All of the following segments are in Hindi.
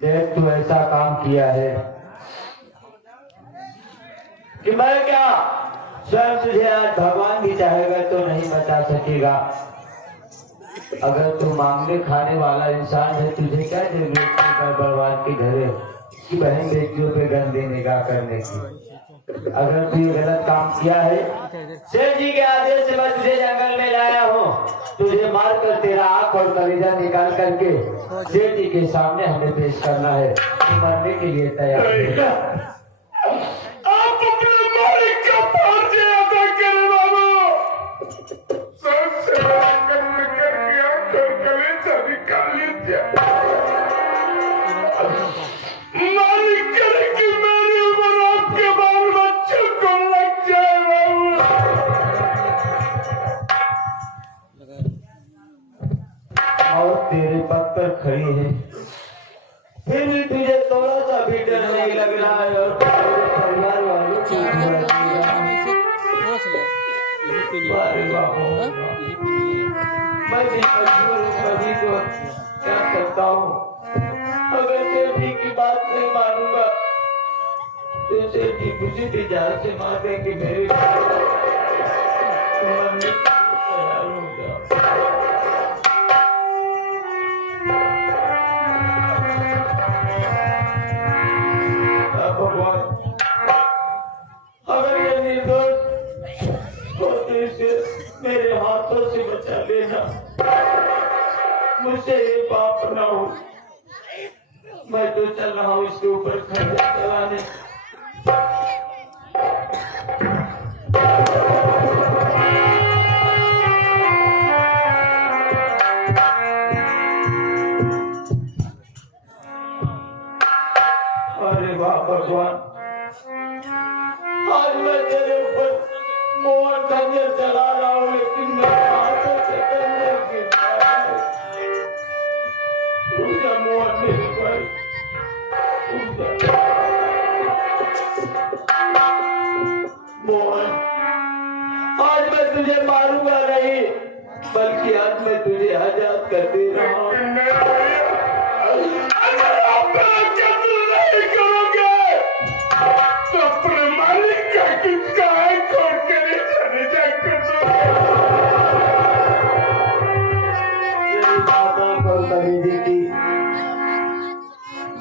देख तू ऐसा काम किया है कि मैं क्या स्वयं तुझे आज भगवान भी चाहेगा तो नहीं बचा सकेगा। अगर तू मांगने खाने वाला इंसान है, तुझे क्या जरूरत है भगवान के घरे की बहन बेटियों पे गंदी निगाह करने की। अगर तू ये गलत काम किया है, सेठ जी के आदेश से मैं तुझे जंगल में लाया हूँ। तुझे मार कर तेरा आंख और कलेजा निकाल करके सेठ जी के सामने हमें पेश करना है। तू मरने के लिए तैयार है। आप अपने मालिक का फर्ज अदा करें बाबू। सबसे बड़ा कर्म करके आंख और कलेजा निकाल लीजिए। मालिक करे कि मेरी उम्र आपके बाल बच्चों को लग जाए बाबू। और तेरे पग पर खड़ी है, फिर भी तुझे थोड़ा सा भी डर नहीं लग रहा है। और परिवार वालों को अरे बाबू, मैं भी मजबूर हूँ, कभी तो क्या करता हूँ। अगर सेठ जी की बात नहीं मानूंगा तो सेठ जी मुझे भी जान से मार देंगे। मेरे मन में तैयार हो जाओ। भगवान, अगर ये निर्दोष होते से मेरे हाथों से बचा लेना, मुझसे ये पाप न हो। मैं तो चल रहा हूँ इसके ऊपर खंजर चलाने। अरे वाह भगवान, आज मैं तेरे ऊपर मोहन खंजर चला रहा हूँ, लेकिन मेरे हाथों से खंजर गिर रहा है। रुक जा मोहन मेरे भाई, रुक जा। मोहन, आज मैं तुझे मारूंगा नहीं, बल्कि आज मैं तुझे आजाद कर दे रहा हूँ। अगर आप कत्ल नहीं करोगे तो अपने मालिक का किसका है खोल के नहीं जाने जाकर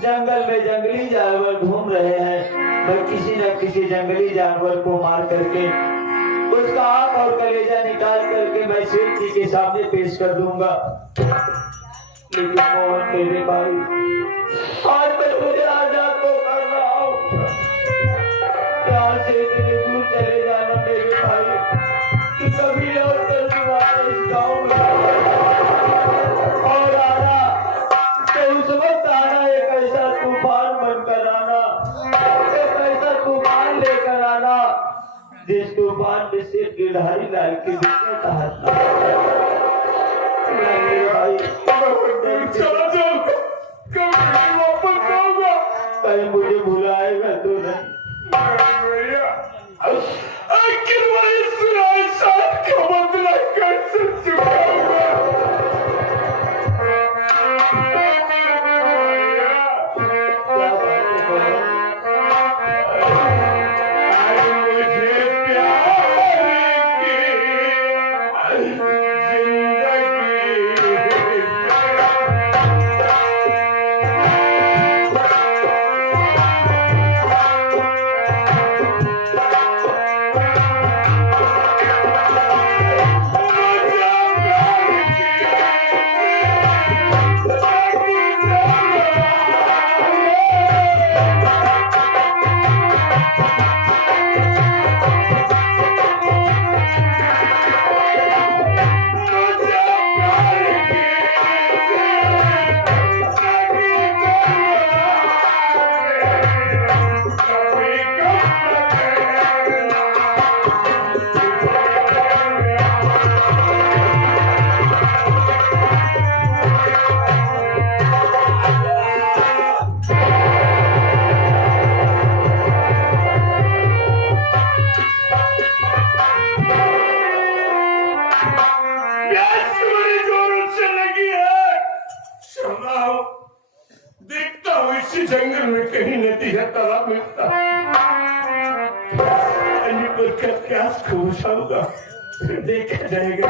जंगल में जंगली जानवर घूम रहे हैं। मैं किसी न किसी जंगली जानवर को मार करके उसका आंख और कलेजा निकाल करके मैं सेठ जी के सामने पेश कर दूंगा। लेकिन मोहन मेरे भाई, आज मैं तुझे आजाद तो कर रहा हूँ। प्यार से इतने दूर चले जाना मेरे भाई कि कभी लौट कर दोबारा इस गाँव में और आना, तो उस वक्त आना एक ऐसा तूफान बनकर आना, एक ऐसा तूफान लेकर आना जिस तूफान में से गिरधारी लाल की दुनिया का हाथ भाई। चला जाओ, कभी वापस आऊंगा। कहीं मुझे भुलाएगा तो नहीं। भैया, आखिर मैं इस राजशाह का बदला कैसे चुकाऊंगा? क्या बात है आज मुझे प्यार की जिंदगी जवाब मिलता। अन्य पर करके आज खुश होगा, फिर देखा जाएगा।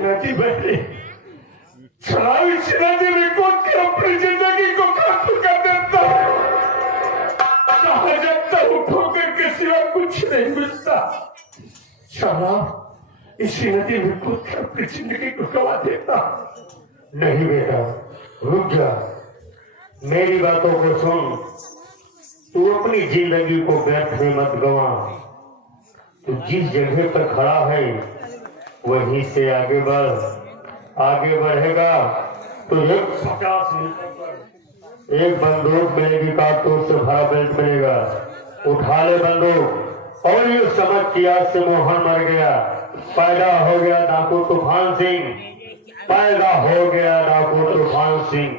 नदी बहरे चलाओ इस नदी में कूद के अपनी जिंदगी को खत्म कर देता है। जहां जब तक ठोकर के सिवा कुछ नहीं मिलता, चला इसी नदी में कूद के अपनी जिंदगी को गवा देता। नहीं बेटा, रुक जा, मेरी बातों को सुन। तू अपनी जिंदगी को व्यर्थ में मत गवा। तू जिस जगह पर खड़ा है वहीं से आगे बढ़। आगे बढ़ेगा तो 50 मीटर पर एक बंदूक मिलेगी, कारतूस से भरा बेल्ट मिलेगा। उठा ले बंदूक और ये समझ कि आज से मोहन मर गया, पैदा हो गया डाकू तूफान सिंह, पैदा हो गया डाकू तूफान सिंह।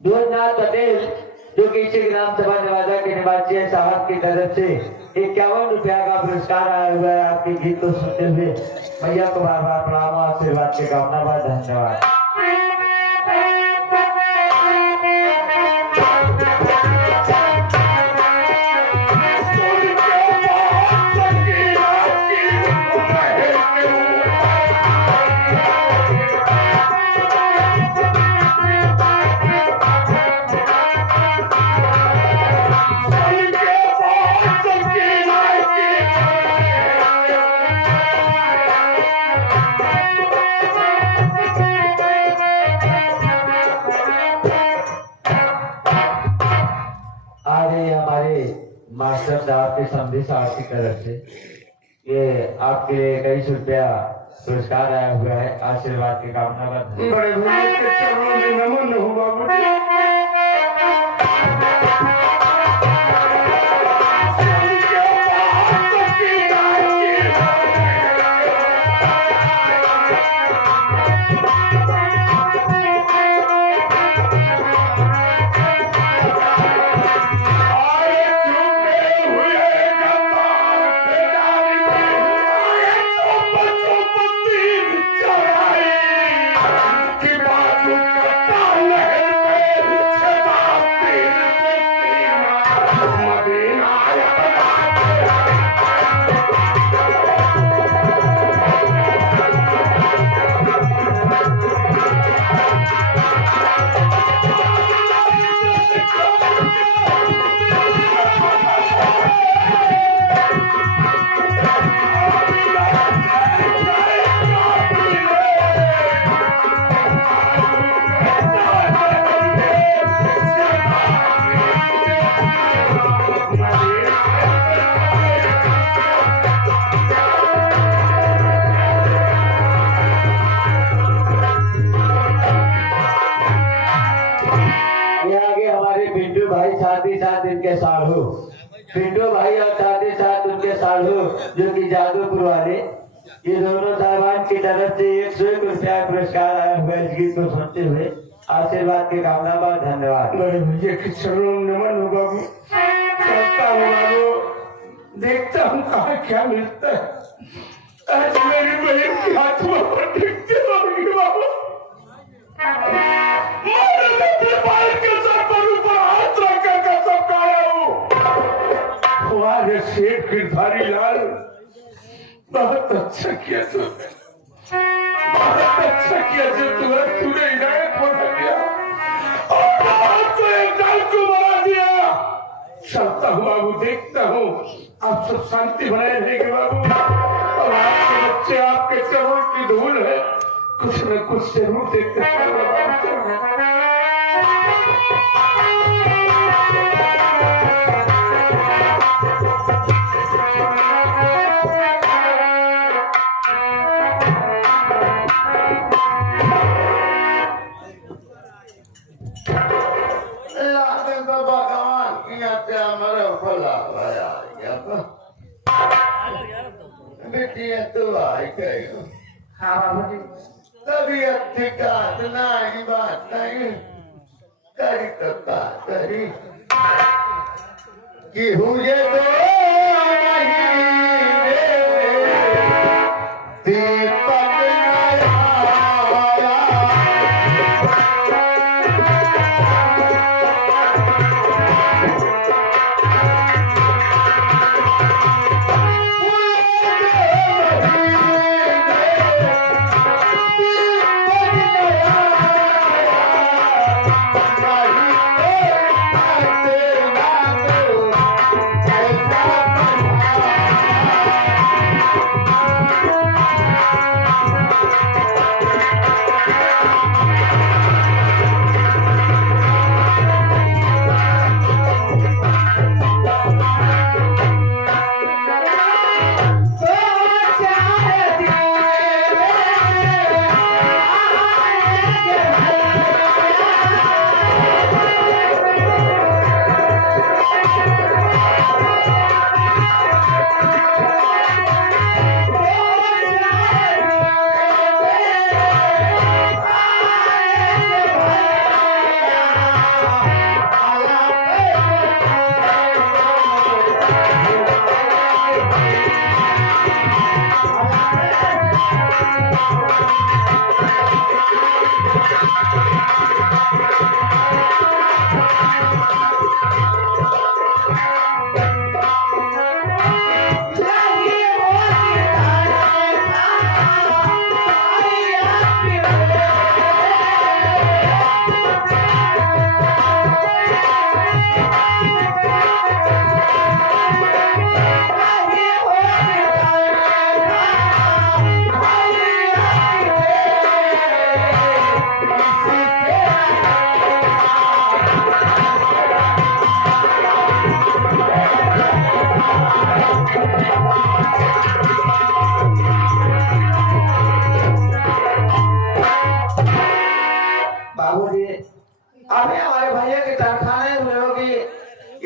दूधनाथ पटेल जो कि इसी ग्राम सभा नवादा के निवासी है, साहब की तरफ से 51 रुपया का पुरस्कार आया हुआ है। आपके गीत को सुनते हुए भैया को बार बार प्रणाम, आशीर्वाद के कामना, बहुत धन्यवाद। आनंद आपके संदेश की तरफ से ये आपके लिए 21 रुपया पुरस्कार आया हुआ है। आशीर्वाद की कामना बंद है। बड़े भैया के चरणों में नमन हो बाबूजी। पिंटू भाई और साथ ही साथ उनके साधु जो कि जादूपुर वाले, ये दोनों साहबान की तरफ से 101 रुपया पुरस्कार आया हुआ। इस गीत को सुनते हुए आशीर्वाद की कामना पर धन्यवाद। बड़े भैया के चरणों में नमन हो बाबू। चलता हूँ बाबू, देखता हूँ कहाँ क्या मिलता है। आज मेरी बहन की आत्मा पर देखते होंगे बाबू। हमारे सेठ गिरधारी लाल, बहुत अच्छा किया तूने, बहुत अच्छा किया जो तूने इनायत बना दिया और बहुत को एक दल को बना दिया। चलता हूँ बाबू, देखता हूँ आप सब शांति बनाए रहेंगे बाबू। अब आपके बच्चे आपके चरणों की धूल है, कुछ न कुछ जरूर देखते बेटिया तो आई गई। हाँ बाबूजी। तबीयत ठिकात नहीं, बात नहीं करी तो का करी कि हुए दो दीपक Hey,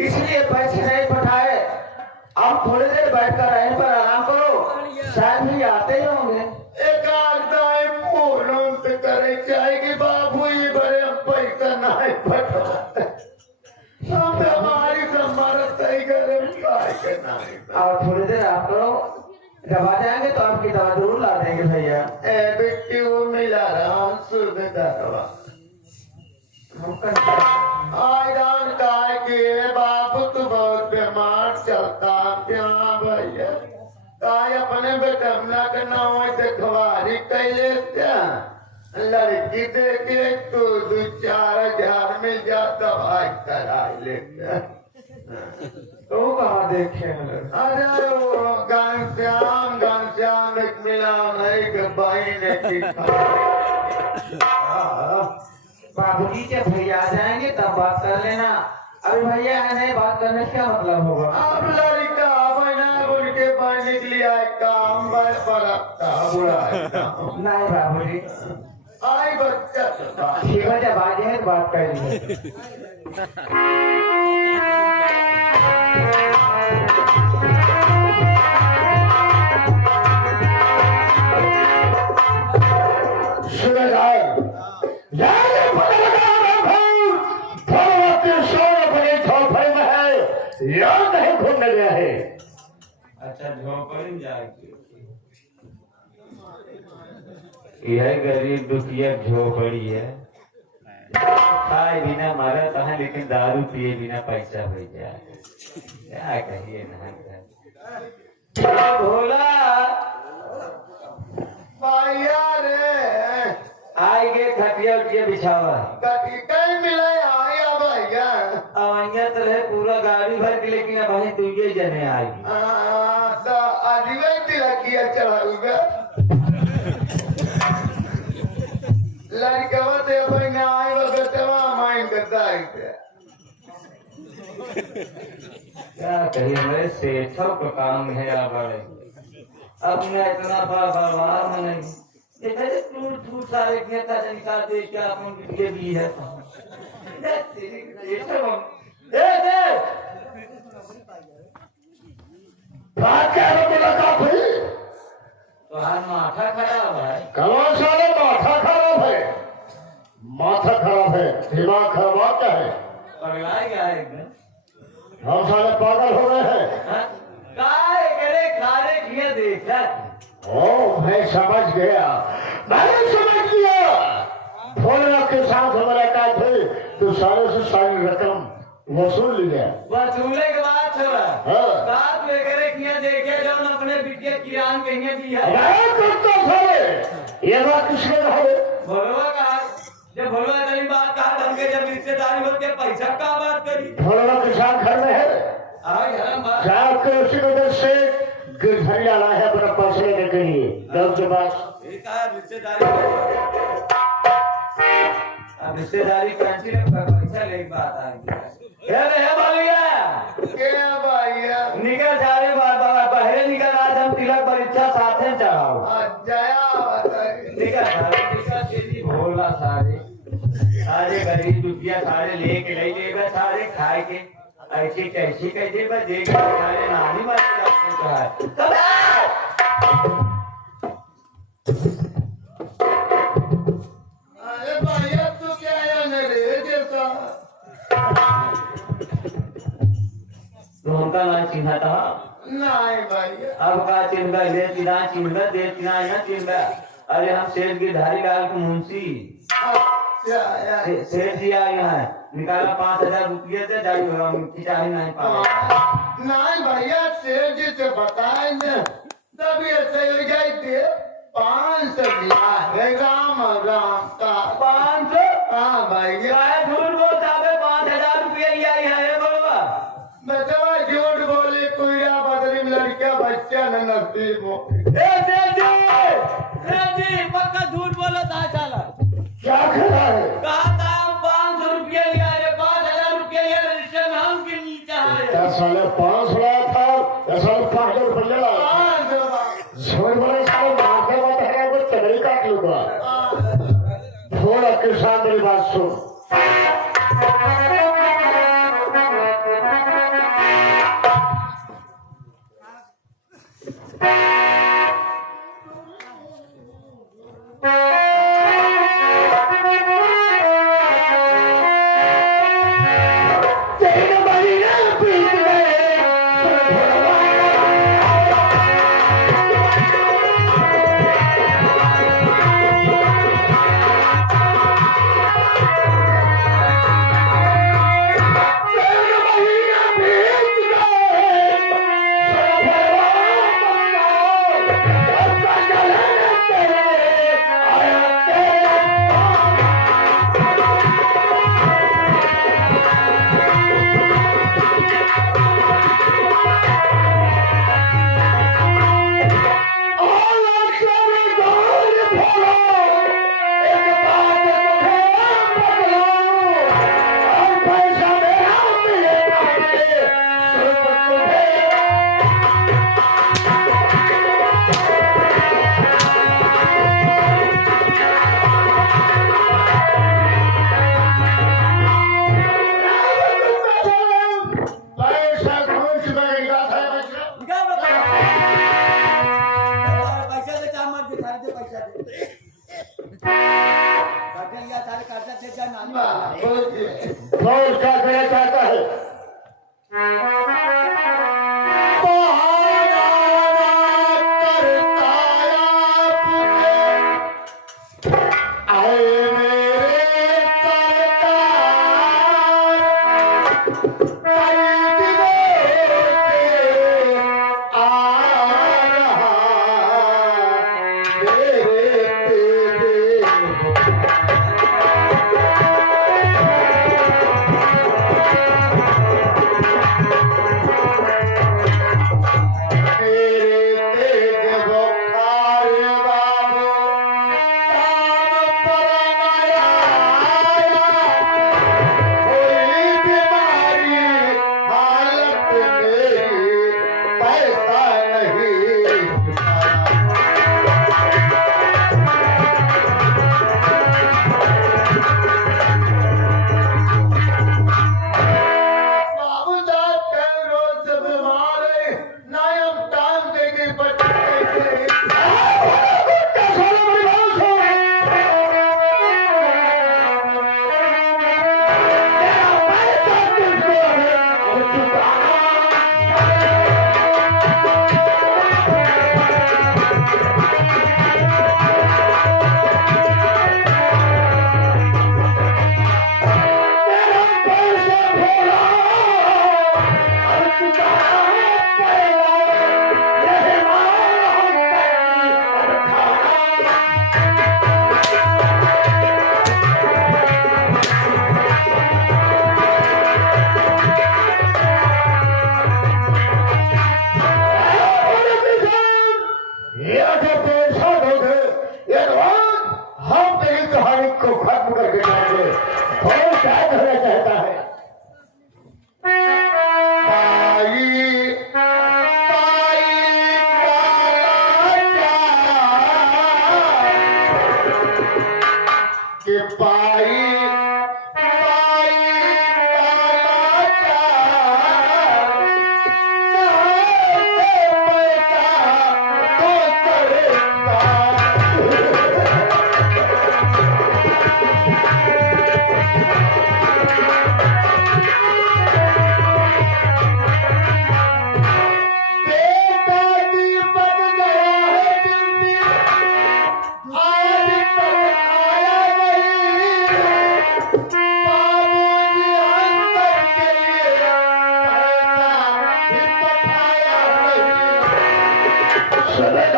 इसलिए पैसे नहीं पठाए। अब थोड़ी देर बैठकर यहीं पर आराम करो, शायद भी आते ही होंगे। एक आदमी पूर्ण करे जाएगी बाबू, ये बड़े हम पैसा नहीं पठाते, हम हमारी सम्मानत सही करें के नहीं। और थोड़ी देर आराम करो, जब आ जाएंगे तो आपकी दवा जरूर ला देंगे भैया। ए बेटी वो मिला रहा हूँ सुबेदारवा आयरन काय के बाबू तू बहुत बीमार चलता क्या भैया, काय अपने बेटमना के नाम देखवारी कैले लड़की दे के तू 2-4 हजार मिल जा दवाई करा लेते। तो कहाँ देखे? अरे वो घनश्याम एक मिला नहीं के बहन की बाबूजी जब भैया आ जाएंगे तब बात कर लेना। अभी भैया है नहीं, बात करने से क्या मतलब होगा? अब लड़का बना बोल के बहन के लिए काम बरकता बुरा नहीं बाबूजी, आई बच्चा ठीक है, जब आ जाए बात करेंगे। याद नहीं घूमने गया है। अच्छा झोंपड़ी में जाके यह गरीब दुखिया झोपड़ी है, खाए बिना मारा कहा, लेकिन दारू पिए बिना पैसा हो जाए, क्या कहिए ना। भोला भैया रे आएंगे, खटिया उठिया बिछावा कटी कहीं मिले आया भैया। अवैया तो रहे पूरा गाड़ी भर के, लेकिन अब वही तुझे जने आएगी। तो अदिवे तिलकिया चढ़ाऊंगा लड़कवा से अपने आई बगतवा माइन करता है। क्या कहिए, मेरे सेठों का काम है या बड़े अपना इतना बर्बाद में नहीं, ये कैसे टूट सारे खेता से निकाल दे, क्या अपन ये भी है। मुलाकात हुई तो हाथ माथा खराब है। कौन साले माथा खराब है? माथा खराब है, दिमाग खराब क्या है? पगला गया है एकदम। हम साले पागल हो गए हैं। हाँ? काय करे खाने किए देखा। ओ मैं समझ गया, मैंने समझ लिया। भोलेनाथ के साथ मुलाकात हुई तो सारे से सारी रकम वसूल लिया। वसूले के बाद छोड़ा साथ में करे किए देखे, जो अपने बिटिया किरान कहीं दी है। ये बात किसने कहा? भोलवा कहा, जब भोलवा कहीं बात कहा धमके, जब रिश्तेदारी होते पैसा का बात करी। भोलवा किसान घर में है, जाकर उसी वजह से गिरधरी डाला है अपना पैसे लेने के लिए। दस के पास रिश्तेदारी करती है, पैसा लेके बात आएगी। क्या भैया निकल सारे पहले निकल, आज हम तिलक परीक्षा साथ में चढ़ाओ। जया निकल तेजी भोला सारे गरीब दुखिया सारे लेके ले लेगा, सारे खाए के ऐसी कैसी कैसे बजेगा, सारे नानी मारे अरे भैया तू क्या है मेरे जैसा? तो हमका ना चिन्हा था। नहीं भैया अब का चिन्ह ले चिन्हा चिन्ह दे चिन्हा ना चिन्ह। अरे हम शेर की धारी लाल के मुंशी शेर जी आए यहाँ, निकाला 5,000 रुपये से खिंचा ही नहीं पाया। नहीं भैया शेर जी से बताए न तभी ऐसे हो जाए थे। 500 दिया है राम राम का 500। हाँ भैया झूठ बोलता है, 5,000 रुपये लिया है बाबा। बचवा झूठ बोले कुड़ा बदली में लड़का बच्चा न नसीब हो। पक्का झूठ बोला था। चला क्या खड़ा है? कहा था 500 रुपये लिया है, 5,000 रुपये लिया, रजिस्टर में हम के नीचे है। साले 500 लाया था, साले 500 रुपये लाया। झूठ बोले साले माथे बात है, वो चढ़ी काट लूंगा। थोड़ा किसान मेरी बात सुन।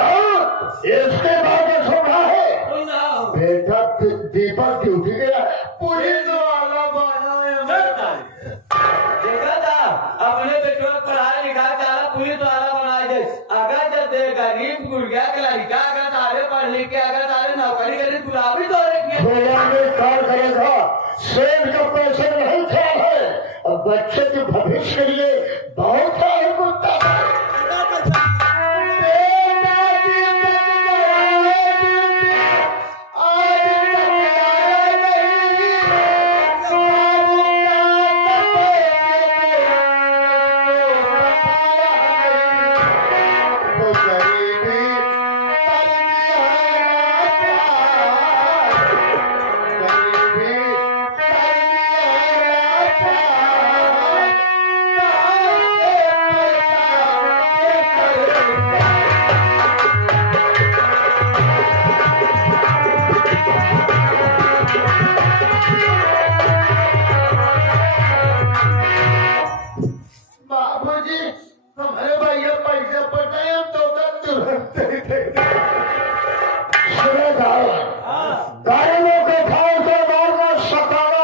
इसके बाद छोड़ा है बेटा दीपक ड्यूटी गया पुलिस वाला बना देखा था अपने बेटों को पढ़ाया लिखा चाला पुलिस वाला बना दे। अगर जब दे गरीब गुड़िया के लड़का अगर सारे पढ़ लिख के अगर सारे नौकरी करे गुलाबी तो काम करेगा सेठ का पैसे नहीं ख्याल है और बच्चे के भविष्य के लिए बहुत है कुत्ता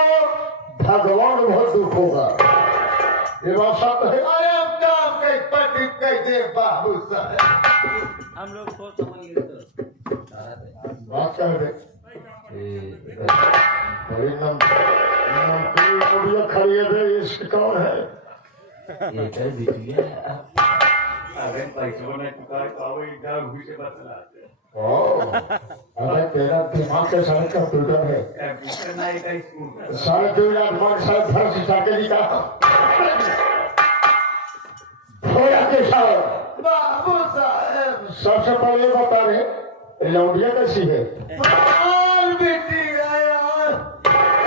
भगवान बहुत दुख होगा ये बात सब है। अरे अब काम कैसे बाबू साहब हम लोग सोच समझ लेते बात कर रहे बड़ी नमकीन खरीदे इसकी कौन है ये कर बिटिया अगर पैसों ने चुका तो इधर घुसे बतलाते अगर तेरा दिमाग के सारे कंप्यूटर है सारे दिमाग सारे घर से जाके निकाल थोड़ा के साथ बाबू साहब सबसे पहले बता रहे लौटिया कैसी है और बेटी यार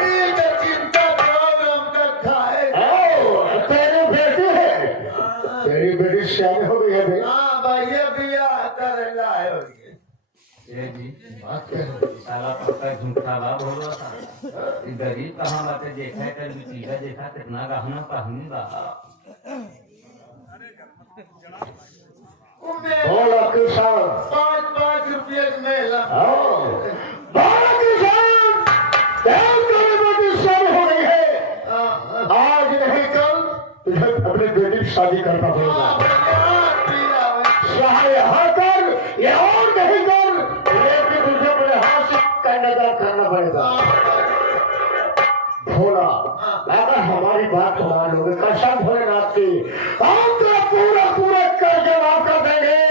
ये चिंता प्रॉब्लम का खाए तेरे बेटी है मेरी बेटी सियानी हो गई है भाई। हाँ भैया बिया कर लाए होगी। ये जी बात साला पक्का झूठा बात हो रहा था। ये गरीब कहाँ बातें देखा है कर बीतीगा देखा कितना गहना पहनी बा। बोला किसान 5-5 रुपये में बोला किसान बेटी सब हो गई है। आज नहीं कल तुझे अपनी बेटी की शादी करना पड़ेगा। चाहे यहाँ कर या और नहीं कर, लेकिन तुझे अपने हाथ से कन्यादान करना पड़ेगा। भोला अगर हमारी बात मान लोगे कसम भोलेनाथ की, हम तो पूरा पूरा कर्ज माफ कर देंगे।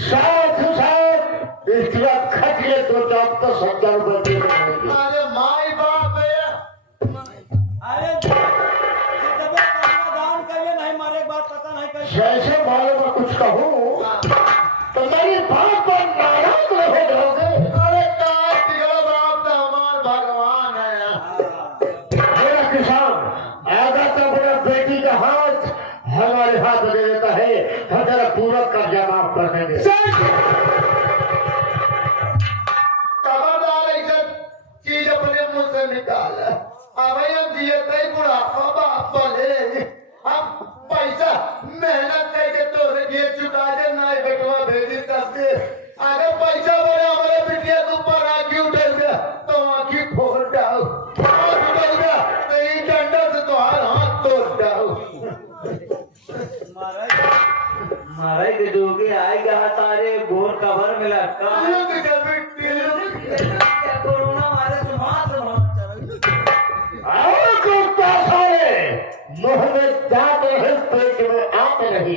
साथ साथ इसका खर्चे तो 70,000 रुपए दे देंगे। अरे माई बाप है। अरे दान करिए नहीं मारे एक बात पता नहीं कैसे जैसे मालूम मैं कुछ कहूँ तो मेरी बात पर नाराज रह जाओगे। अरे बाप तो हमार भगवान है। मेरा किसान अगर तो अपने बेटी का हाथ हमारे हाथ दे देता है तो तेरा पूरा कर्जा माफ कर देंगे। खबरदार ऐसा चीज अपने मुंह से निकाल। अब हम दिए कई बुढ़ापा बाप बोले हम पैसा मेहनत करके तोरे दिए चुका दे ना बेटवा भेजी करते। अगर पैसा बोले हमारे बिटिया के ऊपर आँखी उठे गया तो आँखी फोड़ डाओ। हाथ उठल गया तो ये डंडा से तुम्हारा हाथ तोड़ डाओ। मारे के जोगे आएगा तारे गोर कवर में लटका कोरोना मारे तो मार और कुत्ता सारे मुंह में दांत रहे पेट में आंत नहीं।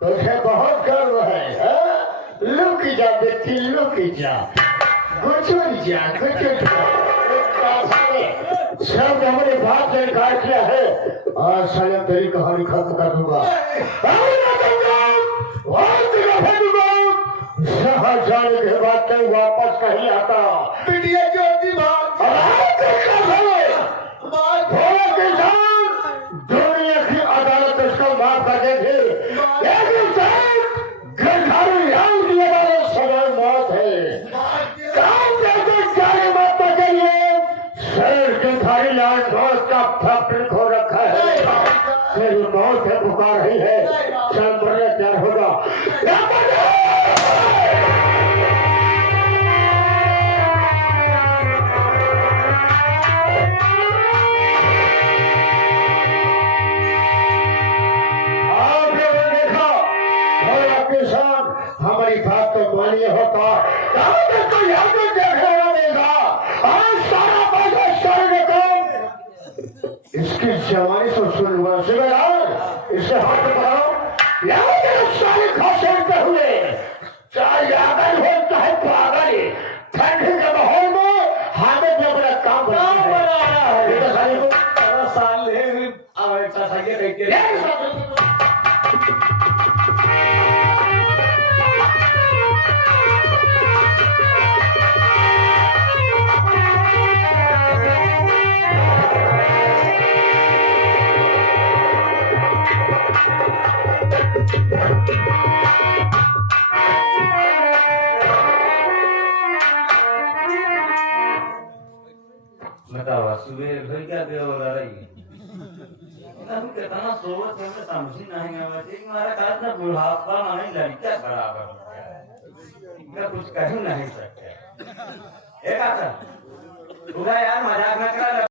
तुझे बहुत गर्व है। लुक जा बेटी लुक जा, गुजर जा गुजर जा। सब हमारे बाप ने इनकार किया है और साले तेरी कहानी खत्म कर दूंगा। यहाँ जाने के बाद कहीं वापस नहीं आता। बिटिया ज्योति भाग दुनिया की अदालत इसको माफ कर देगी, लेकिन घर दिए वाले सजा मौत है। काम करके सारी बातों के लिए शहर के थारी लाल दोस्त का फैक्ट्री खो रखा है। तेरी मौत है पुकार रही है, चल मरने तैयार होगा। हमारी बात तो मानिए होता तो यहाँ पे देखने देगा। आज सारा पैसा सारे काम इसकी जवानी से सुन हुआ। इसे हाथ पकड़ो, सारे खासे हुए चाहे यादव हो चाहे पागल, ठंडी के माहौल में हमें भी अपना काम बनाना है। साल बतावा सुबह भाई क्या बेवला रही हम कितना सोच हमें समझ नहीं आवा कि हमारा काज ना बुढ़ापा नहीं लड़का बराबर हो गया है। इनका कुछ कह नहीं सकते। एक आता पूरा यार मजाक ना करा।